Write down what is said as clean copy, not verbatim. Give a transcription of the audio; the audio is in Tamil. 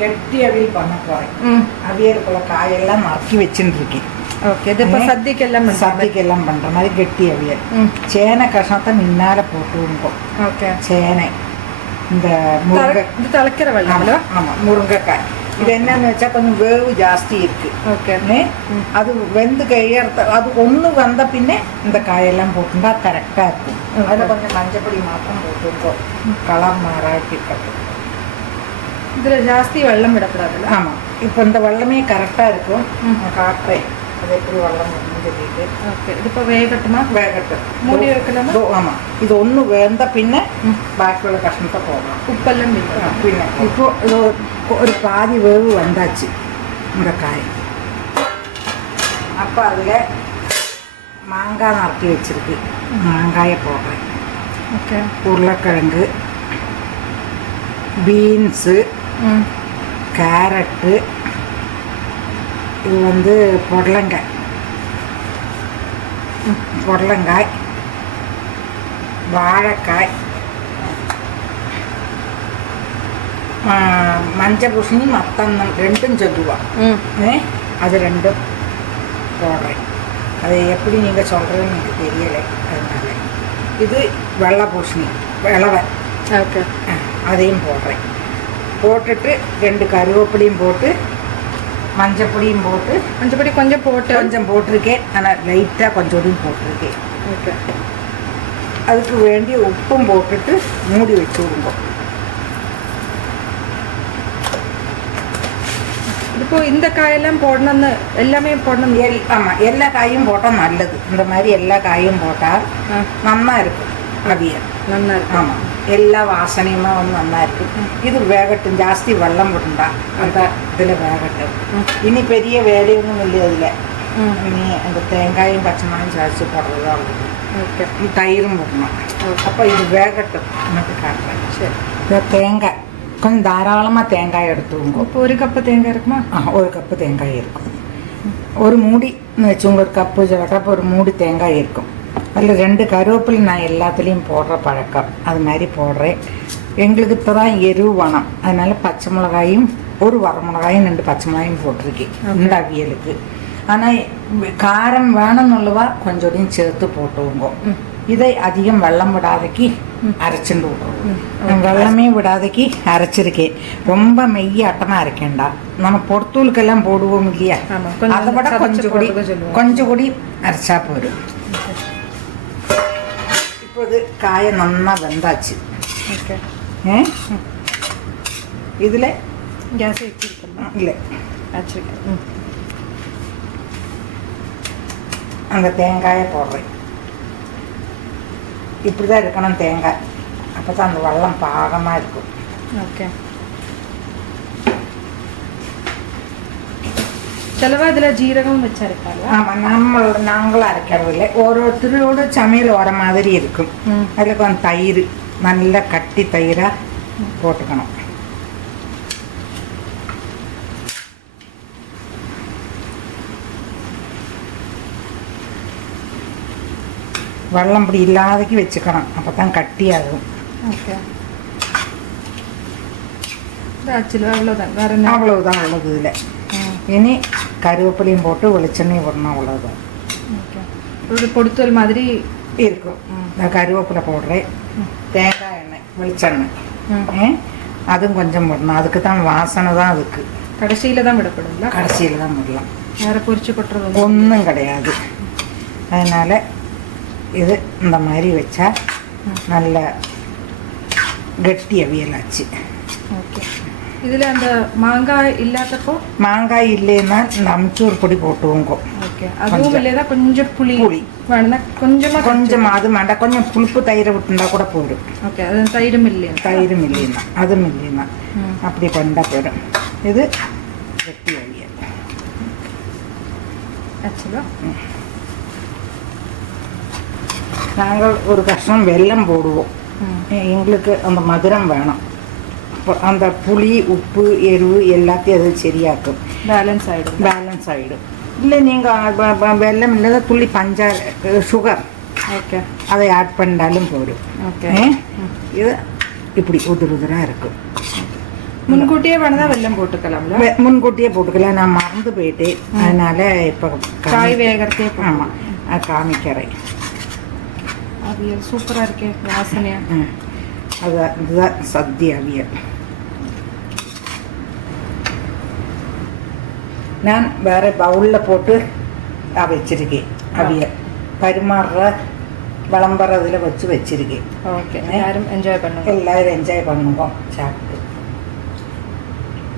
கெட்டி அவியல் பண்ண போகிறேன். அவியலுக்குள்ள காயெல்லாம் நறுக்கி வச்சுட்டுருக்கேன். ஓகே, இது இப்போ சத்திக்கெல்லாம் பண்ணுற மாதிரி கெட்டி அவியல். சேனை கஷ்ணத்தை முன்னால் போட்டு. ஓகே, சேனை இந்த முருங்கை தலைக்கிற வெள்ளம். ஆமாம், முருங்கைக்காய். இது என்னன்னு வச்சா கொஞ்சம் வேவு ஜாஸ்தி இருக்கு. ஓகே, அது வெந்து கையெடுத்த அது ஒன்று வந்த பின்னே இந்த காயெல்லாம் போட்டுட்டா கரெக்டாக இருக்கும். அதில் கொஞ்சம் மஞ்சப்பொடி மாத்திரம் போட்டுருக்கோம், கலர் மாறாட்டி கட்டும். இதில் ஜாஸ்தி வெள்ளம் விடக்கூடாதுல்ல? ஆமாம், இப்போ இந்த வெள்ளமே கரெக்டாக இருக்கும். காட்டுறேன் அது எப்படி வெள்ளம் சொல்லிட்டு. ஓகே, இது இப்போ வேகட்டுமா? வேகட்டும், மூடி வைக்கலாமா? ஆமாம், இது ஒன்று வெந்த பின்ன பாக்கியுள்ள கஷ்ணத்தை போடலாம். உப்பெல்லாம் பின்ன இப்போ இது ஒரு பாதி வேவு வந்தாச்சு இந்த காய். அப்போ அதில் மாங்காய் நறுக்கி வச்சிருக்கு, மாங்காயை போடுறேன். ஓகே, உருளைக்கிழங்கு, பீன்ஸு, கேரட்டு, இது பொடலங்காய், வாழைக்காய், மஞ்சள் பூசணி, மத்தம் ரெண்டும் சொல்லுவாள். அது ரெண்டும் போடுறேன். அது எப்படி நீங்கள் சொல்கிறதுன்னு எனக்கு தெரியலை. அதனால இது வெள்ளை பூசணி, வெளவை. ஓகே, அதையும் போடுறேன். போட்டுட்டு 2 கருவேப்பிலையும் போட்டு மஞ்சப்பொடியும் போட்டு. மஞ்சப்பொடி கொஞ்சம் போட்டிருக்கேன், ஆனால் லைட்டாக கொஞ்சோடையும் போட்டிருக்கேன். ஓகே, அதுக்கு வேண்டிய உப்பும் போட்டுட்டு மூடி வச்சு விடுங்க. இப்போ இந்த காயெல்லாம் போடணும்னு எல்லாமே போடணும். ஆமாம், எல்லா காயும் போட்டால் நல்லது. இந்த மாதிரி எல்லா காயும் போட்டால் நல்லா இருக்கும் அவியல். நல்லா இருக்கும். ஆமாம், எல்லா வாசனையுமா நல்லா இருக்கு. இது வேகட்டும், ஜாஸ்தி வெள்ளம் விட்டுண்டா அந்த இதில் வேகட்டும். இனி பெரிய வேலைയൊന്നും இல்லை. அதில் இனி அந்த தேங்காயும் பச்சை மிளகாயும் சாய்ச்சி போடுறதா இருக்குது. ஓகே, தயிரும் போடணும். அப்போ இது வேகட்டும். எனக்கு காட்டுறேன். சரி, இந்த தேங்காய் கொஞ்சம் தாராளமாக தேங்காய் எடுத்துவோங்க. இப்போ 1 கப்பு தேங்காய் இருக்குமா? 1 கப்பு தேங்காய் இருக்கும். ஒரு மூடி வச்சுங்க, 1 கப்பு சொல்லட்டப்போ ஒரு மூடி தேங்காய் இருக்கும். அதில் 2 கருவேப்பிலை நான் எல்லாத்துலேயும் போடுற பழக்கம், அது மாதிரி போடுறேன். எங்களுக்கு இப்போ தான் எருவு வேணும், அதனால பச்சை மிளகாயும் 1 வரமிளகாயும் 2 பச்சை மிளகாயும் போட்டிருக்கேன் இந்த அவியலுக்கு. ஆனால் காரம் வேணும்னுள்ளவா கொஞ்சோடையும் சேர்த்து போட்டுவோங்க. இதை அதிகம் வெள்ளம் விடாதக்கி அரைச்சுட்டு விட்டுருவோம். வெள்ளமே விடாதக்கி அரைச்சிருக்கேன். ரொம்ப மெய்யாட்டமாக அரைக்கேண்டா. நம்ம பொறுத்தூளுக்கெல்லாம் போடுவோம் இல்லையா, அதை விட கொஞ்சம் கூடி அரைச்சா போயிடும். இப்போது காயை நல்லா வெந்தாச்சு. ஓகே, இதில் கேஸ் வச்சுருக்கோம். இல்லை, வச்சுருக்கேன். அந்த தேங்காயை போடுறேன். இப்படி தான் இருக்கணும் தேங்காய், அப்போ தான் அந்த வெள்ளம் பாகமாக இருக்கும். ஓகே, சிலவா இதில் ஜீரகம் வச்சு அரைப்பாங்க. ஆமாம், நாங்களும் அரைக்கிறது இல்லை. ஒருத்தரோட சமையல் வர மாதிரி இருக்கும். அதில் கொஞ்சம் தயிர், நல்லா கட்டி தயிராக போட்டுக்கணும். வெள்ளம் இப்படி இல்லாதக்கு வச்சுக்கணும், அப்போ தான் கட்டியாகும். ஓகே, அவ்வளோதான், வேறு அவ்வளவுதான் உள்ளது. இதில் இனி கருவேப்பிலையும் போட்டு வெளிச்செண்ணெய் போடணும், அவ்வளோதான். ஓகே, ஒரு பொடுத்தல் மாதிரி இருக்கும். நான் கருவேப்பிலை போடுறேன், தேங்காய் எண்ணெய், வெளிச்செண்ணெய் அதுவும் கொஞ்சம் போடணும். அதுக்கு தான் வாசனை தான். அதுக்கு கடைசியில் தான் விடப்படும்ல? கடைசியில் தான் விடலாம், வேறு பொரிச்சு கொட்டுறது ஒன்றும் கிடையாது. அதனால் இது இந்த மாதிரி வச்சா நல்ல கட்டி அவியலாச்சு. ஓகே, இதில் அந்த மாங்காய் இல்லாதப்போ? மாங்காய் இல்லைன்னா இந்த அம்ச்சூர் பொடி போட்டுவோங்க. ஓகே, அதுவும் இல்லைன்னா கொஞ்சம் புளி வேணும்னா கொஞ்சமாக அது வேண்டாம், கொஞ்சம் புளிப்பு தயிரை விட்டுண்டா கூட போயிடும். ஓகே, அது தயிரும் இல்லைன்னா அதுவும் இல்லைன்னா அப்படி பண்ணா போயிடும். இது கட்டி அவியல். ஆக்சுவலா நாங்கள் ஒரு கஷ்டம் வெல்லம் போடுவோம். எங்களுக்கு அந்த மதுரம் வேணும். அந்த புளி, உப்பு, எருவு எல்லாத்தையும் அது சரியாக்கும், பேலன்ஸ் ஆகிடும். இல்லை நீங்கள் வெல்லம் இல்லாத துள்ளி சுகர், ஓகே, அதை ஆட் பண்ணாலும் போடும். ஓகே, இது இப்படி உதிராக இருக்கும். முன்கூட்டியே வேணா வெல்லம் போட்டுக்கலாம்ல? முன்கூட்டியே போட்டுக்கலாம். நான் மறந்து போயிட்டு அதனால இப்போ காய் வேகறதே. ஆமாம், காமிக்கிறேன். அவியல் சூப்பராக இருக்கே, வாசனையா. அதான் இதுதான் சத்யா அவியல். நான் வேற பவுலில் போட்டு வச்சிருக்கேன். அவியல் பரிமாறுற விளம்பரத்தில் வச்சிருக்கேன். ஓகே, எல்லாரும் என்ஜாய் பண்ணுவோம். எல்லாரும் என்ஜாய் பண்ணுவோம். சாப்பிட்டு